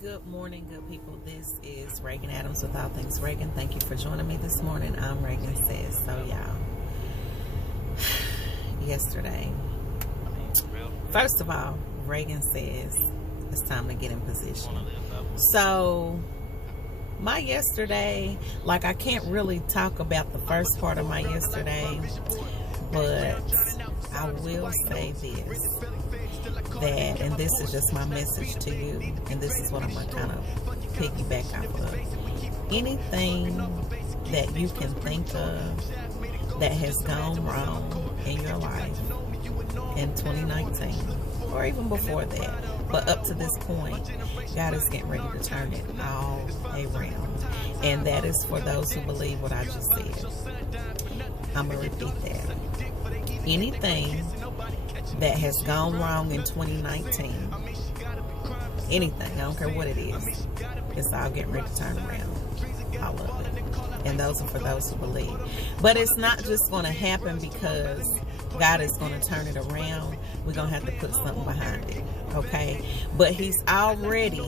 Good morning, good people. This is Regan Adams with All Things Regan. Thank you for joining me this morning. I'm Regan Says. So, y'all, yesterday, first of all, Regan says it's time to get in position. So, my yesterday, like, I can't really talk about the first part of my yesterday, but I will say this. That, and this is just my message to you, and this is what I'm going to kind of piggyback off of. Anything that you can think of that has gone wrong in your life in 2019, or even before that, but up to this point, God is getting ready to turn it all around. And that is for those who believe what I just said. I'm going to repeat that. Anything that has gone wrong in 2019, anything, I don't care what it is, it's all getting ready to turn around. I love it. And those are for those who believe. But it's not just going to happen because God is going to turn it around. We're going to have to put something behind it, okay? But He's already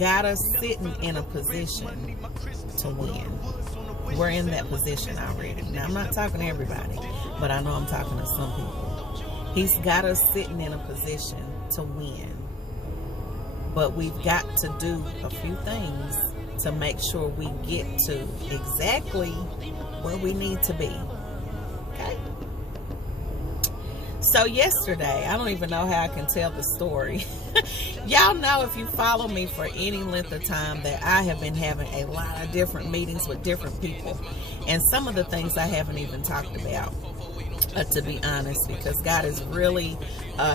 got us sitting in a position to win. We're in that position already. Now, I'm not talking to everybody, but I know I'm talking to some people. He's got us sitting in a position to win. But we've got to do a few things to make sure we get to exactly where we need to be. Okay? So yesterday, I don't even know how I can tell the story. Y'all know, if you follow me for any length of time, that I have been having a lot of different meetings with different people. And some of the things I haven't even talked about. To be honest, because God is really,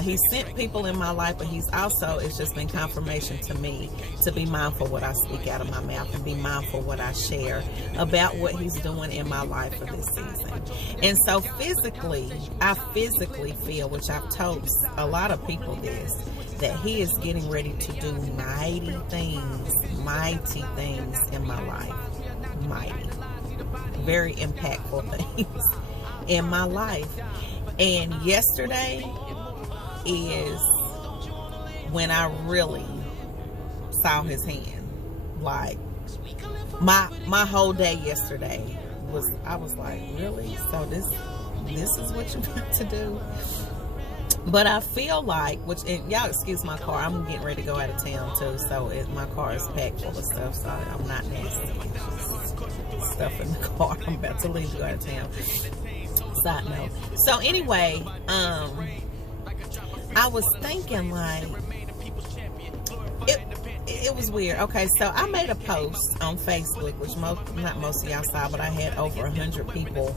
He sent people in my life, but He's also, it's just been confirmation to me to be mindful what I speak out of my mouth and be mindful what I share about what He's doing in my life for this season. And so I physically feel, which I've told a lot of people this, that He is getting ready to do mighty things in my life. Mighty. Very impactful things in my life. And yesterday is when I really saw His hand. Like, my whole day yesterday was, I was like, really? So this is what you're about to do? But I feel like, and y'all excuse my car, I'm getting ready to go out of town too, so my car is packed full of stuff, so I'm not nasty. It's just stuff in the car. I'm about to leave to go out of town. Side note. So anyway, I was thinking, like, it was weird. Okay, so I made a post on Facebook, which not most of y'all saw, but I had over 100 people,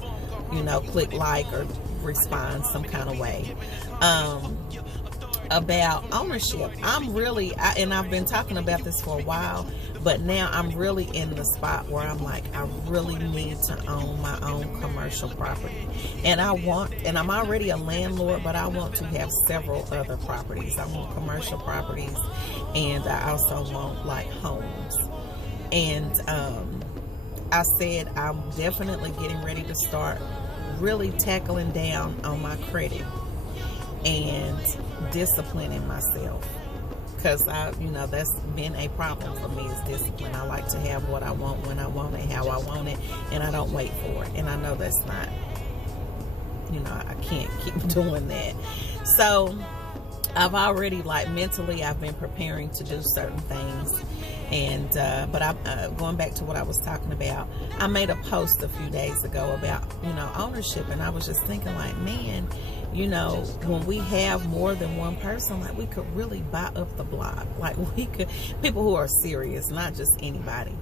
click like or respond some kind of way, about ownership. And I've been talking about this for a while, but now I'm really in the spot where I'm like, I really need to own my own commercial property. And I'm already a landlord, but I want to have several other properties. I want commercial properties, and I also want like homes. And I said I'm definitely getting ready to start really tackling down on my credit and disciplining myself, because that's been a problem for me, is discipline. I like to have what I want, when I want it, how I want it, and I don't wait for it. And I know that's not, I can't keep doing that. So I've already, mentally, I've been preparing to do certain things. And but I'm going back to what I was talking about. I made a post a few days ago about ownership, and I was just thinking, like, man, when we have more than one person, like, we could really buy up the block. Like, people who are serious, not just anybody,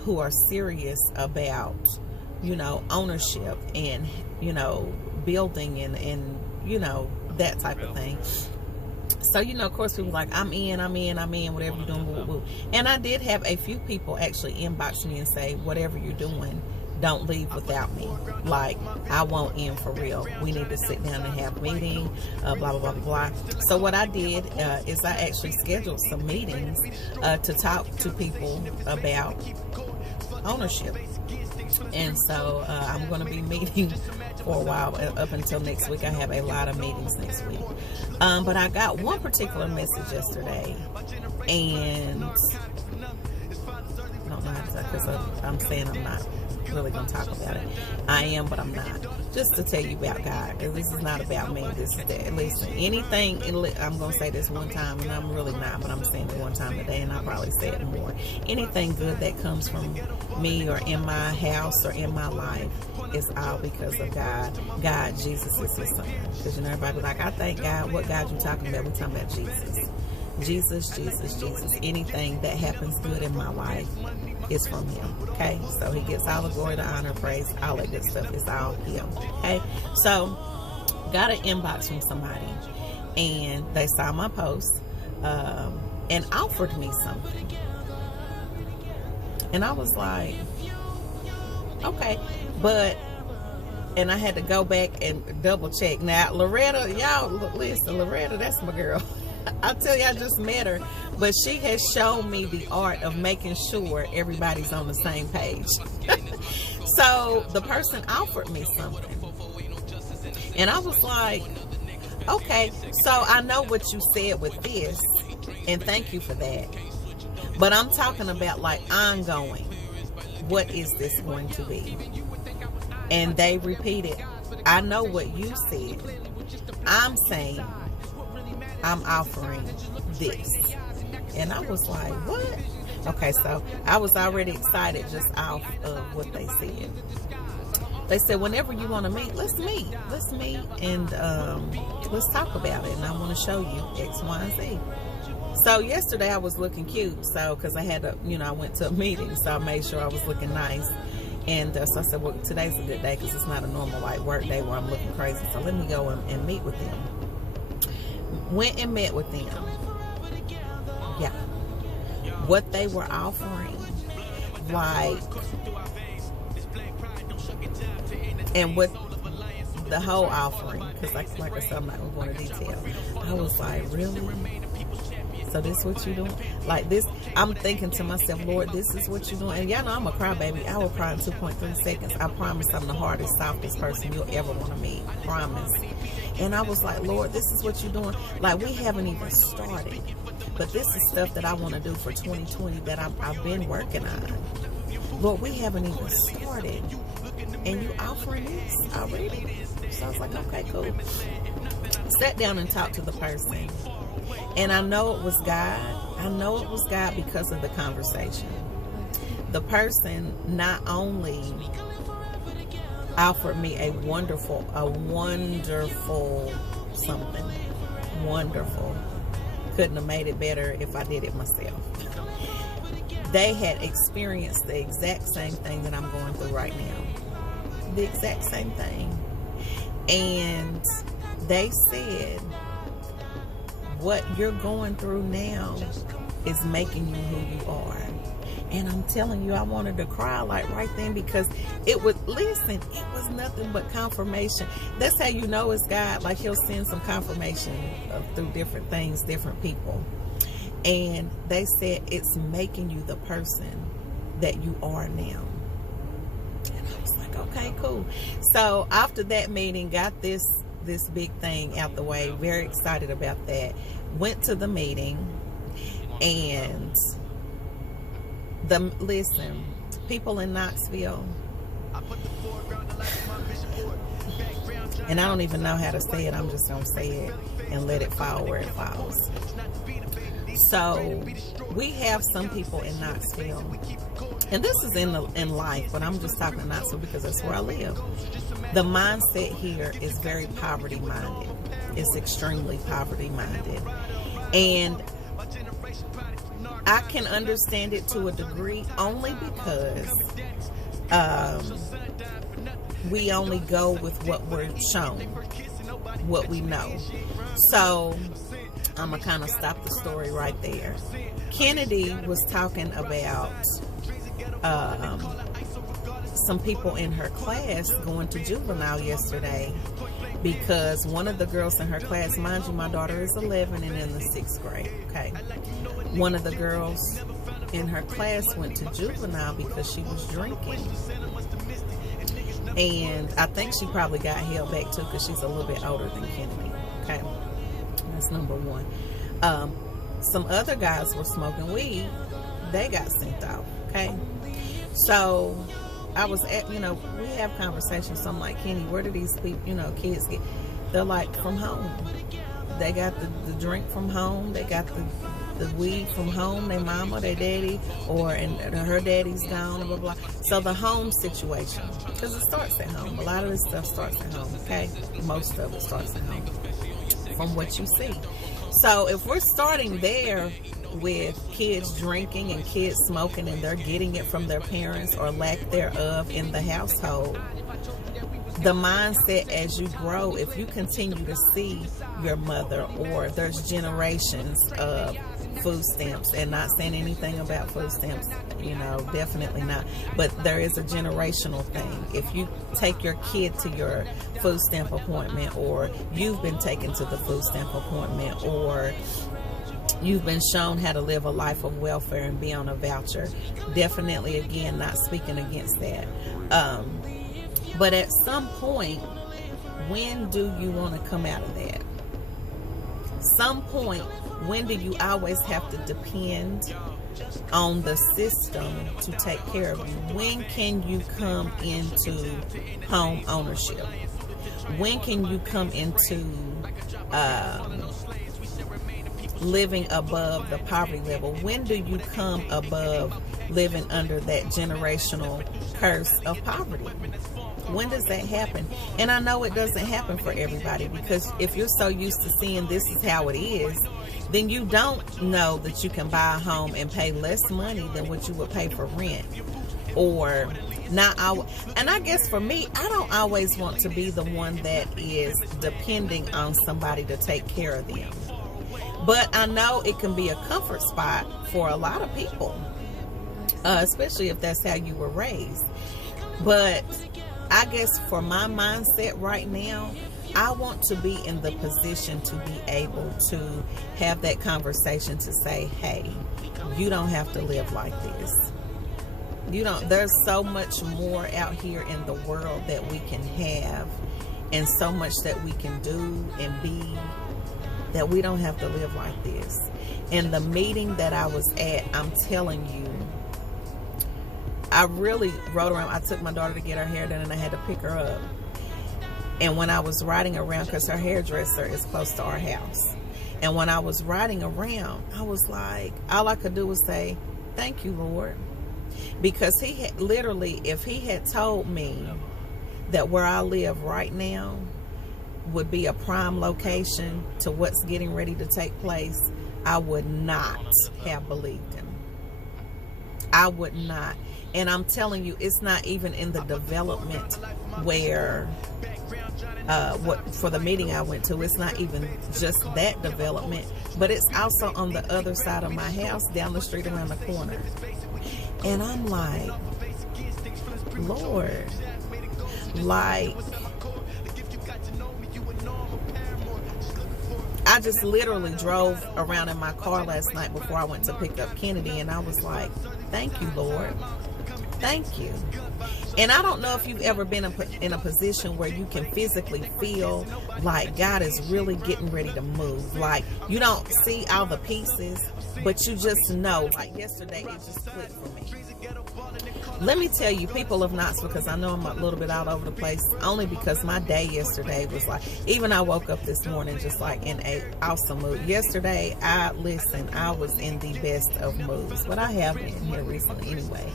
who are serious about ownership and building and that type of thing. So, of course, people like, I'm in, whatever you're doing, woo, woo. And I did have a few people actually inbox me and say, whatever you're doing, don't leave without me. Like, I want in for real. We need to sit down and have a meeting, blah, blah, blah, blah. So what I did is I actually scheduled some meetings to talk to people about ownership. And so I'm going to be meeting for a while up until next week. I have a lot of meetings next week. But I got one particular message yesterday, and I don't know how to say, because I'm saying I'm not really going to talk about it. I am, but I'm not. Just to tell you about God, because this is not about me. This is that. Listen, anything, I'm going to say this one time, and I'm really not, but I'm saying it one time today, and I'll probably say it more. Anything good that comes from me or in my house or in my life is all because of God. God, Jesus is his son. Because, you know, everybody be like, I thank God. What God you talking about? We're talking about Jesus. Jesus, Jesus, Jesus. Anything that happens good in my life is from him. Okay, so he gets all the glory, the honor, praise, all that good stuff. It's all him. Okay, so got an inbox from somebody, and they saw my post and offered me something, and I was like, okay, and I had to go back and double check. Now Loretta, y'all listen, Loretta, that's my girl. I tell you, I just met her, but she has shown me the art of making sure everybody's on the same page. So the person offered me something, and I was like, okay, so I know what you said with this, and thank you for that, but I'm talking about like ongoing. What is this going to be? And they repeated, I know what you said. I'm saying I'm offering this. And I was like, what? Okay, so I was already excited just off of what they said. They said, whenever you want to meet, let's meet. Let's meet, and let's talk about it. And I want to show you X, Y, and Z. So yesterday I was looking cute. So, because I had to, you know, I went to a meeting, so I made sure I was looking nice. And so I said, well, today's a good day because it's not a normal like work day where I'm looking crazy. So let me go and meet with them. Went and met with them. Yeah. What they were offering, like, and what the whole offering, because like I said, I'm not going to go into detail. I was like, really? So this is what you doing? Like this, I'm thinking to myself, Lord, this is what you doing? And y'all know I'm a crybaby. I will cry in 2.3 seconds. I promise I'm the hardest, softest person you'll ever want to meet. Promise. And I was like, Lord, this is what you're doing. Like, we haven't even started. But this is stuff that I want to do for 2020 that I've been working on. Lord, we haven't even started. And you offering this already? So I was like, okay, cool. Sat down and talked to the person. And I know it was God. I know it was God because of the conversation. The person not only offered me a wonderful something. Wonderful. Couldn't have made it better if I did it myself. They had experienced the exact same thing that I'm going through right now. The exact same thing. And they said, what you're going through now is making you who you are. And I'm telling you, I wanted to cry like right then, because it was nothing but confirmation. That's how you know it's God. Like, he'll send some confirmation through different things, different people. And they said it's making you the person that you are now. And I was like, okay, cool. So after that meeting, got this big thing out the way. Very excited about that. Went to the meeting, and listen, people in Knoxville, and I don't even know how to say it. I'm just gonna say it and let it fall where it falls. So we have some people in Knoxville, and this is in life, but I'm just talking Knoxville because that's where I live. The mindset here is very poverty minded. It's extremely poverty minded, and I can understand it to a degree only because we only go with what we're shown, what we know. So I'm gonna kind of stop the story right there. Kennedy was talking about some people in her class going to juvenile yesterday, because one of the girls in her class, mind you, my daughter is 11 and in the 6th grade, okay? One of the girls in her class went to juvenile because she was drinking. And I think she probably got held back too because she's a little bit older than Kennedy. Okay, that's number one. Some other guys were smoking weed. They got sent off. Okay, so I was at, we have conversations. So I'm like, Kenny, where do these people, kids get? They're like, from home. They got the drink from home. They got the weed from home. Their mama, their daddy, and her daddy's gone, blah, blah, blah. So the home situation, because it starts at home. A lot of this stuff starts at home, okay? Most of it starts at home, from what you see. So if we're starting there with kids drinking and kids smoking, and they're getting it from their parents or lack thereof in the household, the mindset as you grow, if you continue to see your mother, or there's generations of food stamps, and not saying anything about food stamps, definitely not, but there is a generational thing. If you take your kid to your food stamp appointment, or you've been taken to the food stamp appointment, or you've been shown how to live a life of welfare and be on a voucher, definitely, again, not speaking against that. But at some point, when do you want to come out of that? Some point, when do you always have to depend on the system to take care of you? When can you come into home ownership? When can you come into living above the poverty level? When do you come above living under that generational curse of poverty? When does that happen? And I know it doesn't happen for everybody, because if you're so used to seeing this is how it is, then you don't know that you can buy a home and pay less money than what you would pay for rent. Or not. And I guess for me, I don't always want to be the one that is depending on somebody to take care of them. But I know it can be a comfort spot for a lot of people, especially if that's how you were raised. But I guess for my mindset right now, I want to be in the position to be able to have that conversation to say, hey, you don't have to live like this. There's so much more out here in the world that we can have, and so much that we can do and be, that we don't have to live like this. In the meeting that I was at, I'm telling you, I really rode around. I took my daughter to get her hair done, and I had to pick her up. And when I was riding around, because her hairdresser is close to our house, and when I was riding around, I was like, all I could do was say, thank you, Lord. Because he had literally, if he had told me that where I live right now would be a prime location to what's getting ready to take place, I would not have believed him. I would not. And I'm telling you, it's not even in the development where, for the meeting I went to, it's not even just that development, but it's also on the other side of my house, down the street, around the corner. And I'm like, Lord, like, I just literally drove around in my car last night before I went to pick up Kennedy, and I was like, thank you, Lord. Thank you. And I don't know if you've ever been in a position where you can physically feel like God is really getting ready to move. Like, you don't see all the pieces, but you just know. Like yesterday, it just clicked for me. Let me tell you, people of Knoxville, because I know I'm a little bit all over the place, only because my day yesterday was like, even I woke up this morning just like in a awesome mood. Yesterday, I was in the best of moods, but I have been here recently anyway.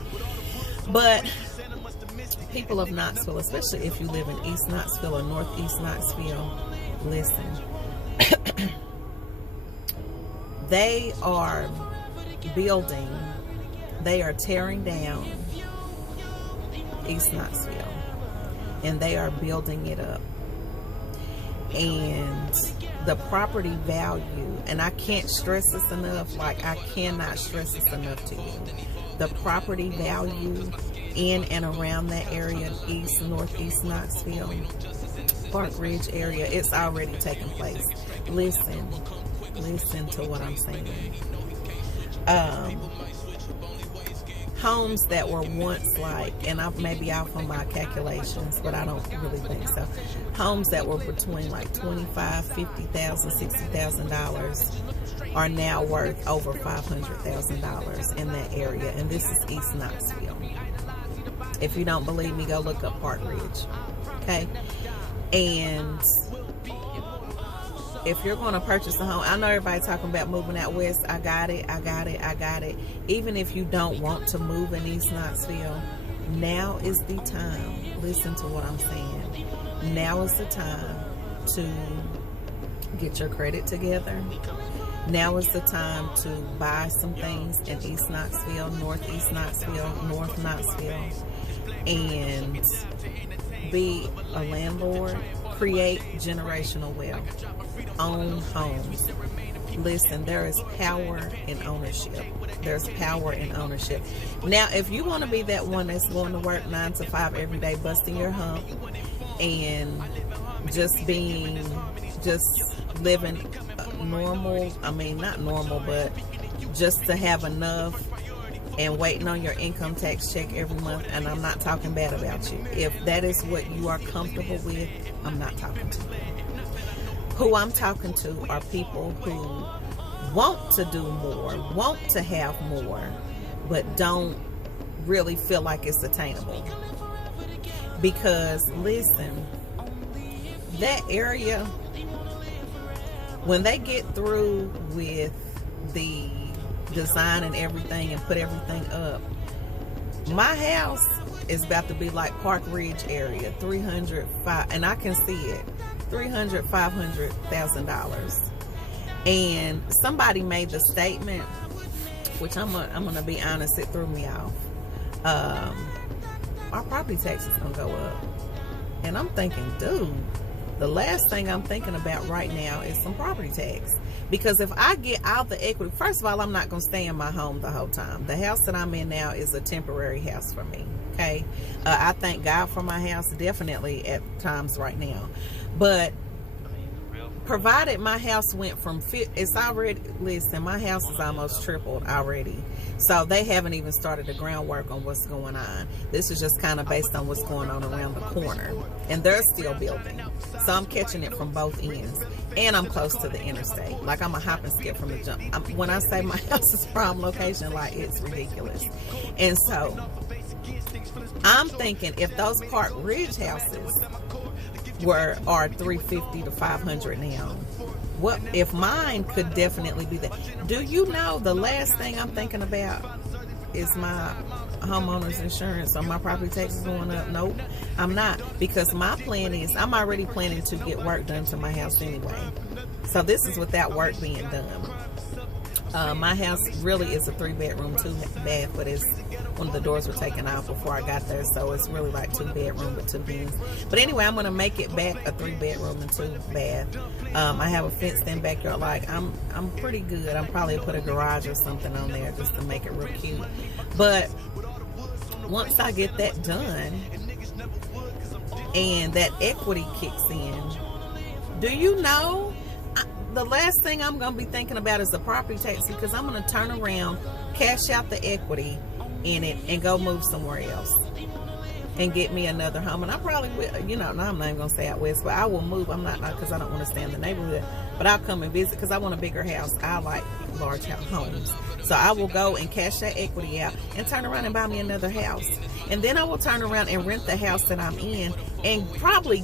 But people of Knoxville, especially if you live in East Knoxville or Northeast Knoxville, listen. They are building, they are tearing down East Knoxville, and they are building it up. And the property value, and I can't stress this enough, like I cannot stress this enough to you. The property value in and around that area, East, Northeast Knoxville, Park Ridge area, it's already taking place. Listen to what I'm saying. homes that were once like, and I may be off on my calculations, but I don't really think so. Homes that were between like $25,000, $50,000, $60,000 are now worth over $500,000 in that area, and this is East Knoxville. If you don't believe me, go look up Park Ridge. Okay, and if you're going to purchase a home, I know everybody's talking about moving out west. I got it. Even if you don't want to move in East Knoxville, now is the time. Listen to what I'm saying. Now is the time to get your credit together. Now is the time to buy some things in East Knoxville, Northeast Knoxville, North Knoxville, and be a landlord. Create generational wealth. Own homes. Listen, there is power in ownership. There's power in ownership. Now, if you want to be that one that's going to work 9 to 5 every day, busting your hump, and just living normal, I mean, not normal, but just to have enough and waiting on your income tax check every month, and I'm not talking bad about you. If that is what you are comfortable with, I'm not talking to you. Who I'm talking to are people who want to do more, want to have more, but don't really feel like it's attainable. Because listen, that area, when they get through with the design and everything and put everything up, my house is about to be like Park Ridge area, 305, and I can see it, $500,000. And somebody made the statement, which I'm gonna be honest, it threw me off. Our property tax is gonna go up, and I'm thinking, dude, the last thing I'm thinking about right now is some property tax. Because if I get out the equity, first of all, I'm not going to stay in my home the whole time. The house that I'm in now is a temporary house for me. Okay. I thank God for my house, definitely at times right now. But provided my house went from, it's already, listen, my house is almost tripled already. So they haven't even started the groundwork on what's going on. This is just kind of based on what's going on around the corner. And they're still building. So I'm catching it from both ends. And I'm close to the interstate. Like, I'm a hop and skip from the jump. When I say my house is prime location, like, it's ridiculous. And so I'm thinking if those Park Ridge houses are 350 to 500 now, what if mine could definitely be that? Do you know the last thing I'm thinking about is my homeowner's insurance or my property taxes going up? Nope, I'm not, because my plan is I'm already planning to get work done to my house anyway. So this is without work being done. My house really is a 3-bedroom, 2-bath, but it's one of the doors were taken out before I got there, so it's really like 2-bedroom with 2 beds. But anyway, I'm gonna make it back a 3-bedroom and 2-bath. I have a fenced-in backyard. Like, I'm pretty good. I'm probably put a garage or something on there just to make it real cute. But once I get that done and that equity kicks in, do you know? The last thing I'm going to be thinking about is the property tax, because I'm going to turn around, cash out the equity in it, and go move somewhere else and get me another home. And I probably will, you know, no, I'm not even going to stay out west, but I will move. I'm not, because I don't want to stay in the neighborhood, but I'll come and visit because I want a bigger house. I like large homes. So I will go and cash that equity out and turn around and buy me another house. And then I will turn around and rent the house that I'm in and probably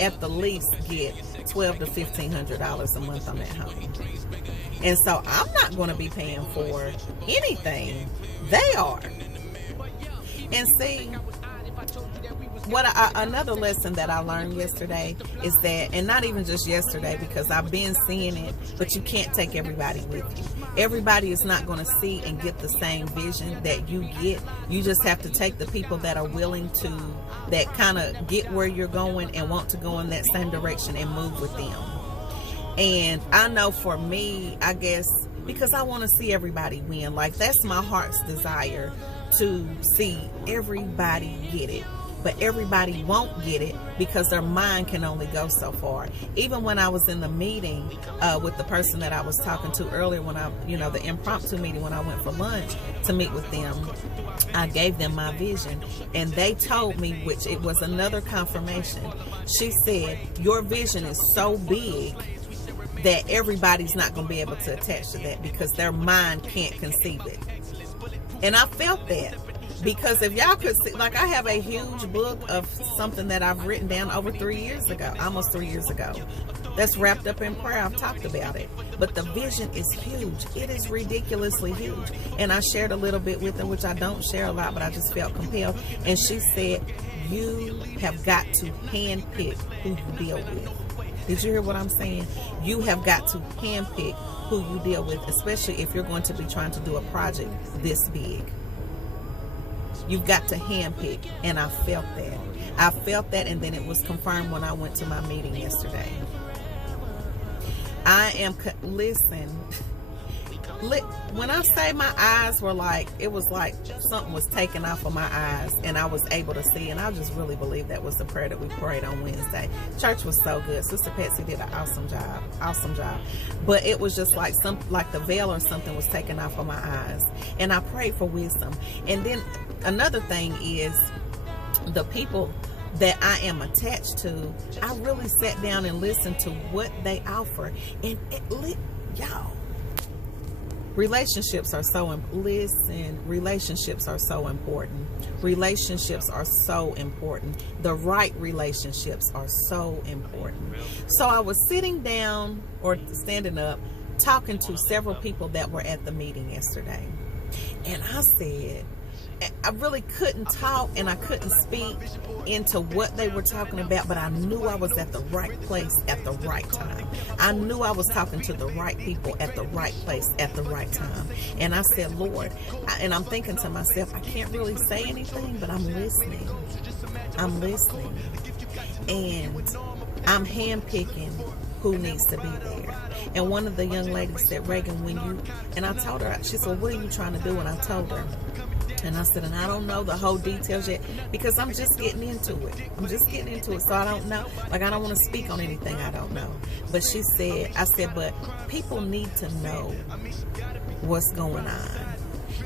at the least get $1,200 to $1,500 a month on that home. And so I'm not going to be paying for anything. They are. And see, another lesson that I learned yesterday is that, and not even just yesterday, because I've been seeing it, but you can't take everybody with you. Everybody is not going to see and get the same vision that you get. You just have to take the people that are willing to, that kind of get where you're going and want to go in that same direction and move with them. And I know for me, I guess, because I want to see everybody win. Like, that's my heart's desire, to see everybody get it. but everybody won't get it because their mind can only go so far. Even when I was in the meeting with the person that I was talking to earlier, when I, the impromptu meeting when I went for lunch to meet with them, I gave them my vision, and they told me, which it was another confirmation. She said, your vision is so big that everybody's not going to be able to attach to that because their mind can't conceive it. And I felt that, because if y'all could see, like, I have a huge book of something that I've written down over 3 years ago, almost 3 years ago, that's wrapped up in prayer. I've talked about it, but the vision is huge. It is ridiculously huge. And I shared a little bit with her, which I don't share a lot, but I just felt compelled. And she said, you have got to handpick who you deal with. Did you hear what I'm saying? You have got to handpick who you deal with, especially if you're going to be trying to do a project this big. You've got to handpick, and I felt that. I felt that, and then it was confirmed when I went to my meeting yesterday. When I say my eyes were like, it was like something was taken off of my eyes and I was able to see, and I just really believe that was the prayer that we prayed on Wednesday. Church was so good. Sister Patsy did an awesome job. But it was just like the veil or something was taken off of my eyes, and I prayed for wisdom. And then another thing is, the people that I am attached to, I really sat down and listened to what they offer, and y'all, relationships are so relationships are so important. Relationships are so important. The right relationships are so important. So I was sitting down, or standing up, talking to several people that were at the meeting yesterday, and I said, I really couldn't talk and I couldn't speak into what they were talking about, but I knew I was at the right place at the right time. I knew I was talking to the right people at the right place at the right time. And I said, Lord, and I'm thinking to myself, I can't really say anything, but I'm listening. I'm listening. And I'm handpicking who needs to be there. And one of the young ladies said, Regan, and I told her, she said, what are you trying to do? And I told her. And I said, and I don't know the whole details yet, because I'm just getting into it. So I don't know. Like, I don't want to speak on anything I don't know. But I said, but people need to know what's going on.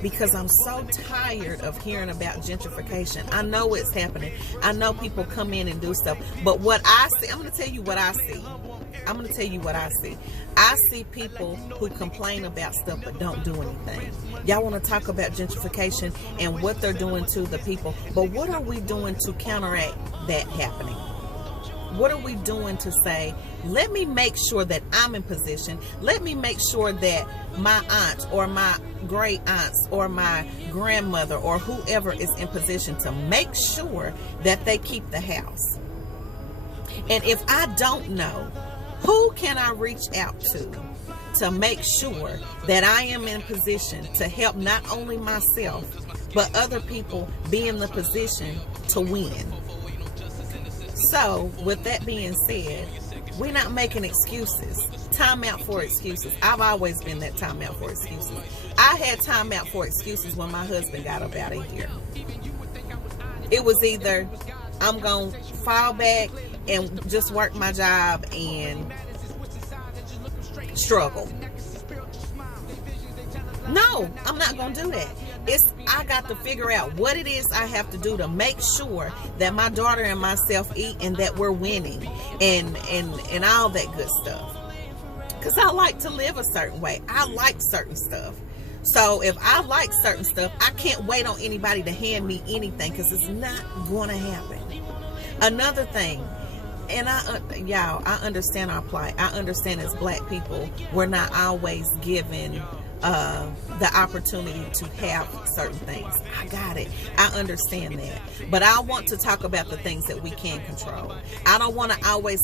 Because I'm so tired of hearing about gentrification. I know it's happening. I know people come in and do stuff. But what I see, I'm going to tell you what I see. I see people who complain about stuff but don't do anything. Y'all want to talk about gentrification and what they're doing to the people. But what are we doing to counteract that happening? What are we doing to say, let me make sure that I'm in position. Let me make sure that my aunts or my great aunts or my grandmother or whoever is in position to make sure that they keep the house. And if I don't know, who can I reach out to make sure that I am in position to help not only myself, but other people be in the position to win? So, with that being said, we're not making excuses. Time out for excuses. I've always been that time out for excuses. I had time out for excuses when my husband got up out of here. It was either I'm going to fall back and just work my job and struggle. No, I'm not going to do that. I got to figure out what it is I have to do to make sure that my daughter and myself eat and that we're winning and all that good stuff. Because I like to live a certain way. I like certain stuff. So if I like certain stuff, I can't wait on anybody to hand me anything, because it's not going to happen. Another thing, and y'all, I understand our plight. I understand as black people, we're not always given the opportunity to have certain things. I got it. I understand that. But I want to talk about the things that we can control. I don't want to always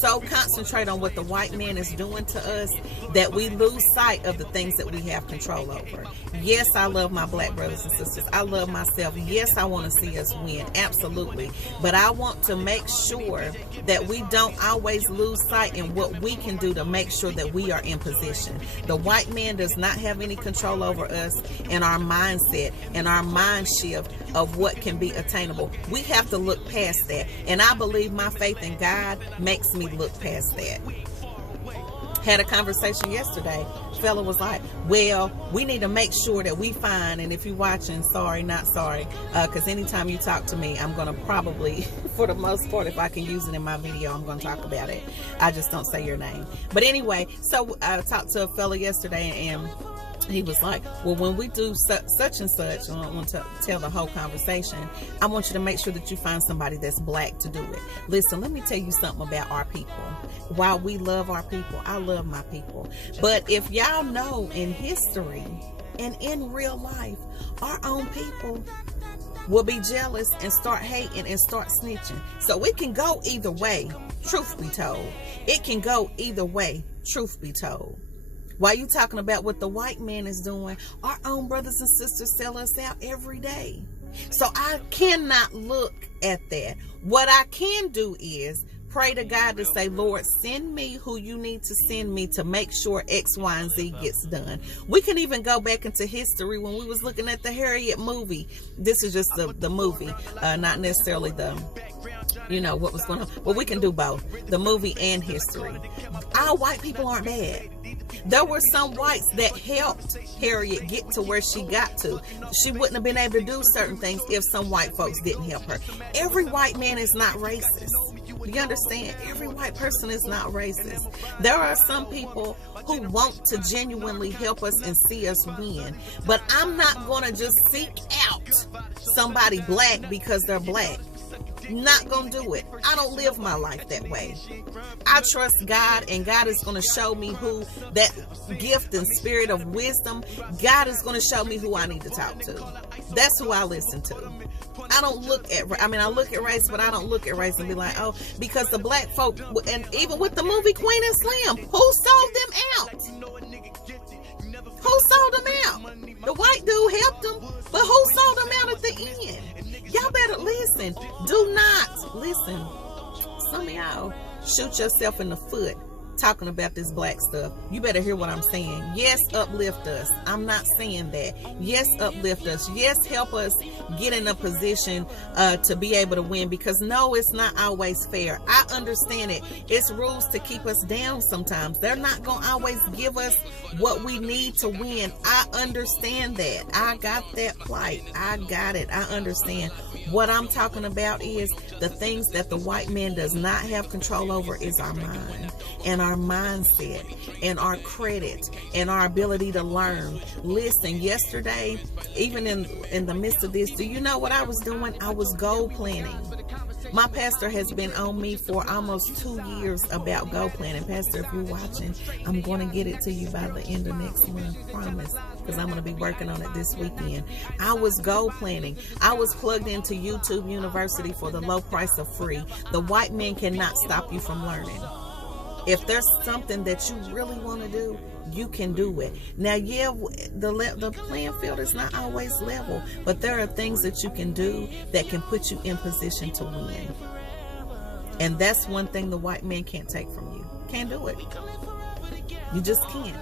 so concentrate on what the white man is doing to us that we lose sight of the things that we have control over. Yes, I love my black brothers and sisters. I love myself. Yes, I want to see us win. Absolutely. But I want to make sure that we don't always lose sight in what we can do to make sure that we are in position. The white man does not have any control over us and our mindset and our mind shift of what can be attainable. We have to look past that. And I believe my faith in God makes me look past that. Had a conversation yesterday. Fella was like, well, we need to make sure that we find, and if you're watching, sorry, not sorry, because anytime you talk to me, I'm going to probably, for the most part, if I can use it in my video, I'm going to talk about it. I just don't say your name. But anyway, so I talked to a fella yesterday, and he was like, well, when we do such and such, I don't want to tell the whole conversation, I want you to make sure that you find somebody that's black to do it. Listen, let me tell you something about our people. While we love our people, I love my people. But if y'all know, in history and in real life, our own people will be jealous and start hating and start snitching. So it can go either way, truth be told. It can go either way, truth be told. While you talking about what the white man is doing, our own brothers and sisters sell us out every day. So I cannot look at that. What I can do is pray to God to say, Lord, send me who you need to send me to make sure X, Y, and Z gets done. We can even go back into history when we was looking at the Harriet movie. This is just the movie, not necessarily the, you know, what was going on. But we can do both, the movie and history. Our white people aren't bad. There were some whites that helped Harriet get to where she got to. She wouldn't have been able to do certain things if some white folks didn't help her. Every white man is not racist. You understand? Every white person is not racist. There are some people who want to genuinely help us and see us win. But I'm not going to just seek out somebody black because they're black. Not gonna do it. I don't live my life that way. I trust God, and God is going to show me who that gift and spirit of wisdom. God is going to show me who I need to talk to. That's who I listen to. I don't look at, I mean, I look at race, but I don't look at race and be like, oh, because the black folk, and even with the movie Queen and Slim, who sold them out? Who sold them out? The white dude helped them, but who sold them out at the end? Y'all better listen. Do not listen. Some of y'all shoot yourself in the foot talking about this black stuff. You better hear what I'm saying. Yes, uplift us. I'm not saying that. Yes, uplift us. Yes, help us get in a position to be able to win, because no, it's not always fair. I understand it. It's rules to keep us down sometimes. They're not going to always give us what we need to win. I understand that. I got that plight. I got it. I understand. What I'm talking about is the things that the white man does not have control over is our mind and our mindset and our credit and our ability to learn. Listen, yesterday, even in the midst of this, do you know what I was doing? I was goal planning. My pastor has been on me for almost 2 years about goal planning. Pastor, if you're watching, I'm going to get it to you by the end of next month, promise, because I'm going to be working on it this weekend. I was goal planning. I was plugged into YouTube University for the low price of free. The white men cannot stop you from learning. If there's something that you really want to do, you can do it. Now, yeah, the playing field is not always level, but there are things that you can do that can put you in position to win. And that's one thing the white man can't take from you. Can't do it. You just can't.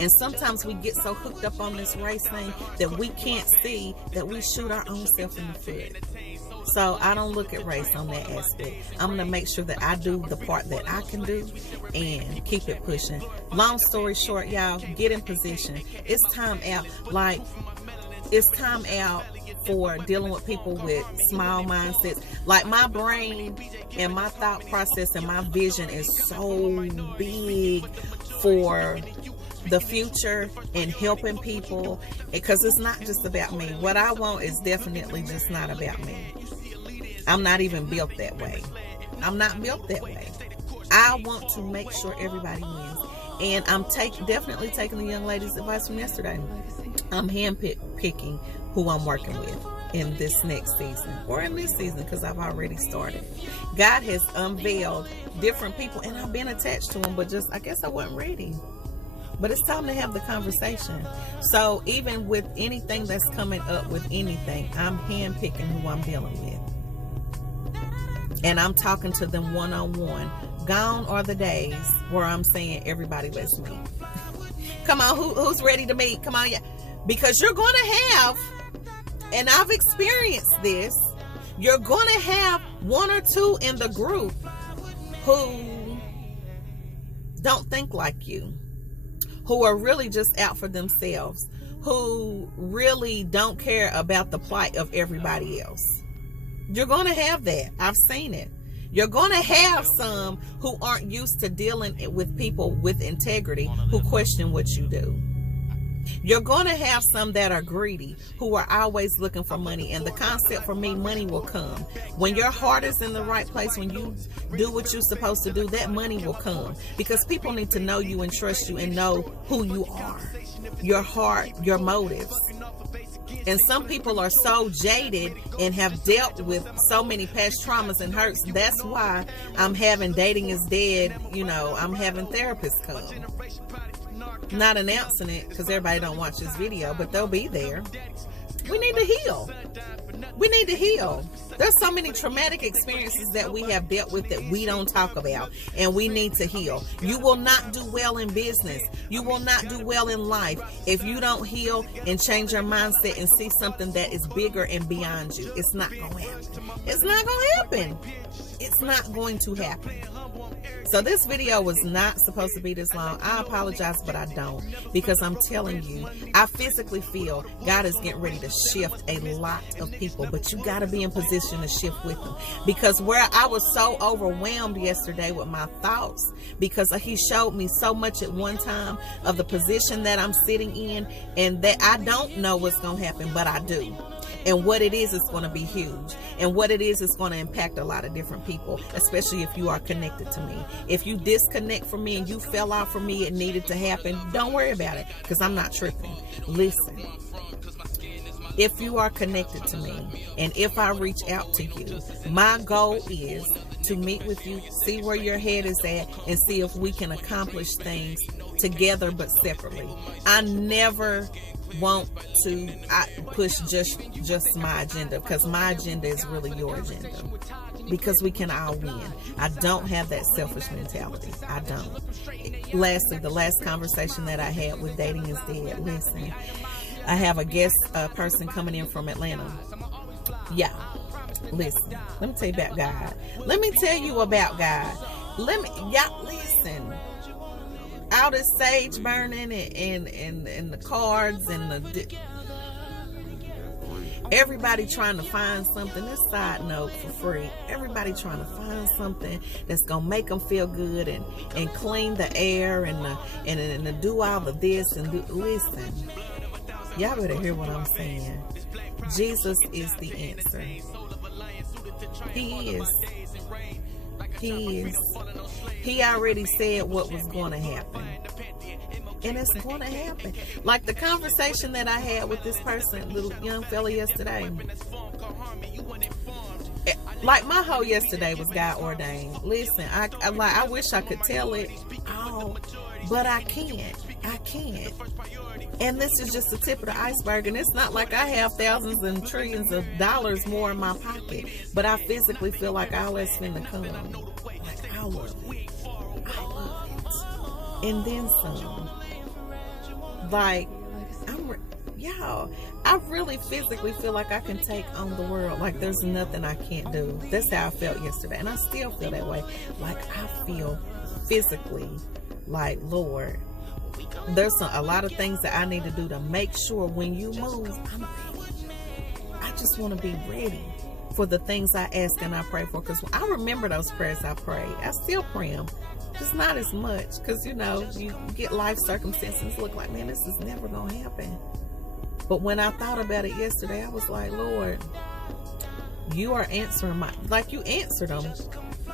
And sometimes we get so hooked up on this race thing that we can't see that we shoot our own self in the foot. So I don't look at race on that aspect. I'm going to make sure that I do the part that I can do and keep it pushing. Long story short, y'all, get in position. It's time out. Like, it's time out for dealing with people with small mindsets. Like, my brain and my thought process and my vision is so big for the future and helping people, because it's not just about me. What I want is definitely just not about me. I'm not even built that way. I'm not built that way. I want to make sure everybody wins. And I'm definitely taking the young lady's advice from yesterday. I'm hand-picking who I'm working with in this next season, or in this season, because I've already started. God has unveiled different people, and I've been attached to them, but just, I guess I wasn't ready. But it's time to have the conversation. So even with anything that's coming up with anything, I'm hand-picking who I'm dealing with. And I'm talking to them one-on-one. Gone are the days where I'm saying everybody but me. Come on, who's ready to meet? Come on, yeah. Because you're going to have, and I've experienced this, you're going to have one or two in the group who don't think like you, who are really just out for themselves, who really don't care about the plight of everybody else. You're going to have that. I've seen it. You're going to have some who aren't used to dealing with people with integrity who question what you do. You're going to have some that are greedy, who are always looking for money. And the concept for me, money will come. When your heart is in the right place, when you do what you're supposed to do, that money will come. Because people need to know you and trust you and know who you are. Your heart, your motives. And some people are so jaded and have dealt with so many past traumas and hurts. That's why I'm having Dating is Dead, I'm having therapists come. Not announcing it because everybody don't watch this video, but they'll be there. We need to heal. We need to heal. There's so many traumatic experiences that we have dealt with that we don't talk about, and we need to heal. You will not do well in business. You will not do well in life if you don't heal and change your mindset and see something that is bigger and beyond you. It's not going to happen. It's not going to happen. It's not going to happen. So this video was not supposed to be this long. I apologize, but I don't, because I'm telling you, I physically feel God is getting ready to shift a lot of people, but you got to be in position to shift with them. Because where I was so overwhelmed yesterday with my thoughts, because he showed me so much at one time of the position that I'm sitting in, and that I don't know what's going to happen, but I do. And what it is going to be huge. And what it is going to impact a lot of different people, especially if you are connected to me. If you disconnect from me and you fell out from me, it needed to happen, don't worry about it, because I'm not tripping. Listen, if you are connected to me and if I reach out to you, my goal is to meet with you, see where your head is at, and see if we can accomplish things together but separately. I never want to push just my agenda, because my agenda is really your agenda, because we can all win. I don't have that selfish mentality. I don't. Lastly, the last conversation that I had with Dating is Dead. Listen, I have a guest person coming in from Atlanta. Yeah, listen, let me tell you about God. Let me tell you about God. Y'all listen. All this sage burning and the cards and everybody trying to find something. This side note for free. Everybody trying to find something that's gonna make them feel good and clean the air and do all of this and do. Listen, y'all better hear what I'm saying. Jesus is the answer. He is. He is. He already said what was going to happen. And it's going to happen. Like the conversation that I had with this person, little young fella yesterday. Like my whole yesterday was God ordained. Listen, I wish I could tell it all, but I can't. I can't. And this is just the tip of the iceberg. And it's not like I have thousands and trillions of dollars more in my pocket, but I physically feel like all that's finna come. Like I love it. I love it. And then some. Like, y'all, I really physically feel like I can take on the world. Like there's nothing I can't do. That's how I felt yesterday. And I still feel that way. Like I feel physically like, Lord, there's a lot of things that I need to do to make sure when you move, I'm ready. I just want to be ready for the things I ask and I pray for. Because I remember those prayers I prayed. I still pray them. Just not as much. Because, you get life circumstances. Look like, man, this is never going to happen. But when I thought about it yesterday, I was like, Lord, you are answering like you answered them.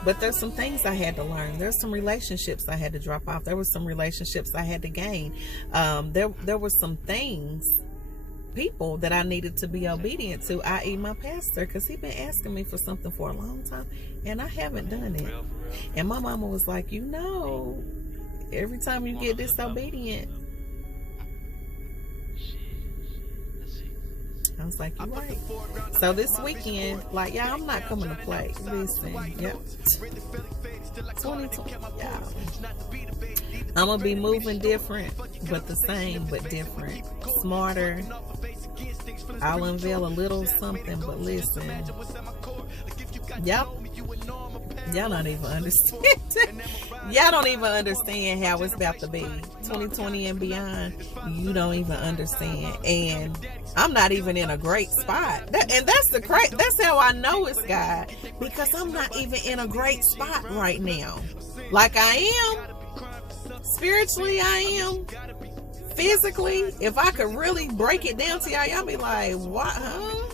But there's some things I had to learn. There's some relationships I had to drop off. There were some relationships I had to gain. There were some things, people that I needed to be obedient to, i.e. my pastor, because he'd been asking me for something for a long time, and I haven't done it. And my mama was like, every time you get disobedient. I was like, you're right. So this weekend, like, yeah, I'm not coming to play. Listen, yep. 2020, yeah. I'm gonna be moving different, but the same, but different. Smarter. I'll unveil a little something, but listen, y'all don't even understand. Y'all don't even understand how it's about to be 2020 and beyond. You don't even understand, and I'm not even in a great spot. That's how I know it's God, because I'm not even in a great spot right now. Like I am spiritually, I am physically. If I could really break it down to y'all be like, what, huh?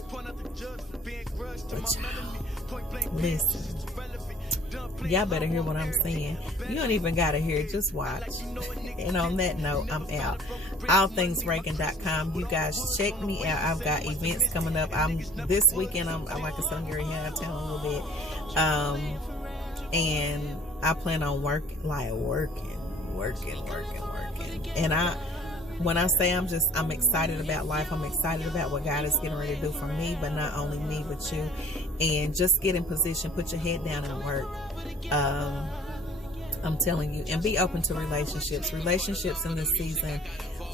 But y'all, listen, y'all better hear what I'm saying. You don't even gotta hear it, just watch. And on that note, I'm out. allthingsregan.com. You guys check me out. I've got events coming up. This weekend I'm like a son Gary out of town a little bit. And I plan on working. And when I say I'm excited about life, I'm excited about what God is getting ready to do for me, but not only me, but you. And just get in position, put your head down and work. I'm telling you, and be open to relationships in this season.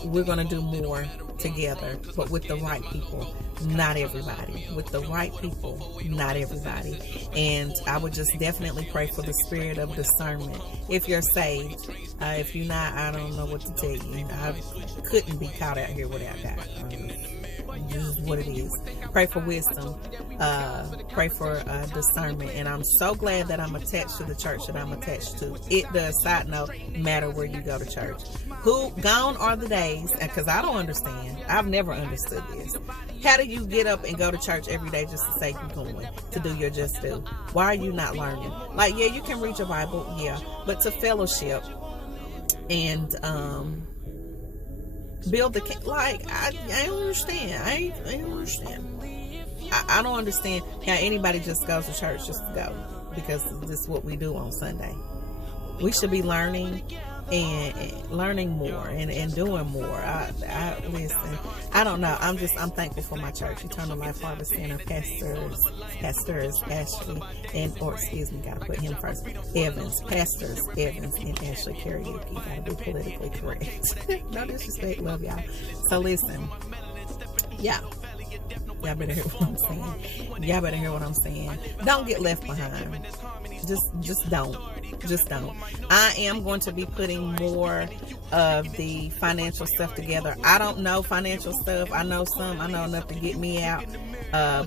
We're going to do more together, but with the right people, not everybody. With the right people, not everybody. And I would just definitely pray for the spirit of discernment. If you're saved, if you're not, I don't know what to tell you. I couldn't be caught out here without God. This is what it is. Pray for wisdom. Pray for discernment. And I'm so glad that I'm attached to the church that I'm attached to. It does, side note, matter where you go to church. Gone are the days, because I don't understand. I've never understood this. How do you get up and go to church every day just to say you're going to do your just do? Why are you not learning? Like, yeah, you can read your Bible, yeah, but to fellowship and build the I don't understand. I don't understand. I don't understand how anybody just goes to church just to go, because this is what we do on Sunday. We should be learning and learning more and doing more. I listen. I don't know. I'm thankful for my church, Eternal Life Harvest Center, pastors Ashley gotta put him first. Pastors Evans and Ashley Karaoke. Gotta be politically correct. No disrespect, love y'all. So listen, yeah. Y'all better hear what I'm saying. Don't get left behind. Just don't. I am going to be putting more of the financial stuff together. I don't know financial stuff. I know enough to get me out.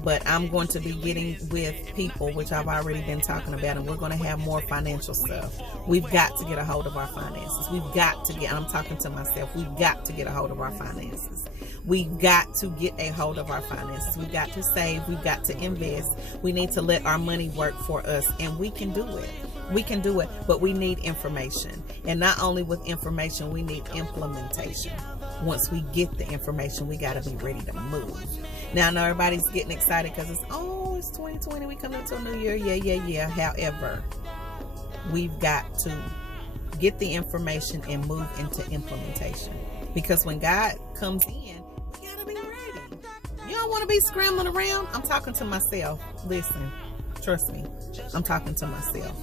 But I'm going to be getting with people, which I've already been talking about, and we're going to have more financial stuff. We've got to get a hold of our finances. I'm talking to myself, we've got to get a hold of our finances. We've got to get a hold of our finances. We've got to save. We've got to invest. We need to let our money work for us, and we can do it. We can do it, but we need information. And not only with information, we need implementation. Once we get the information, we got to be ready to move. Now, I know everybody's getting excited because it's 2020. We coming into a new year. Yeah. However, we've got to get the information and move into implementation. Because when God comes in, we got to be ready. You don't want to be scrambling around. I'm talking to myself. Listen, trust me. I'm talking to myself.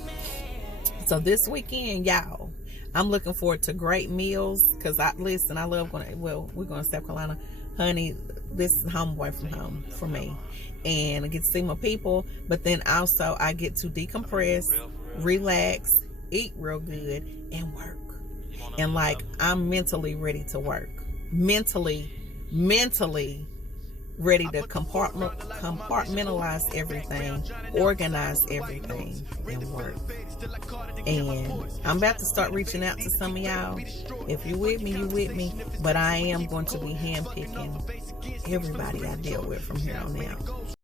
So this weekend, y'all, I'm looking forward to great meals, because I love we're going to South Carolina. Honey, this is home away from home for me. And I get to see my people, but then also I get to decompress, relax, eat real good, and work. And like, I'm mentally ready to work. Mentally ready to compartmentalize everything, organize everything, and work. And I'm about to start reaching out to some of y'all. If you're with me, you're with me. But I am going to be handpicking everybody I deal with from here on out.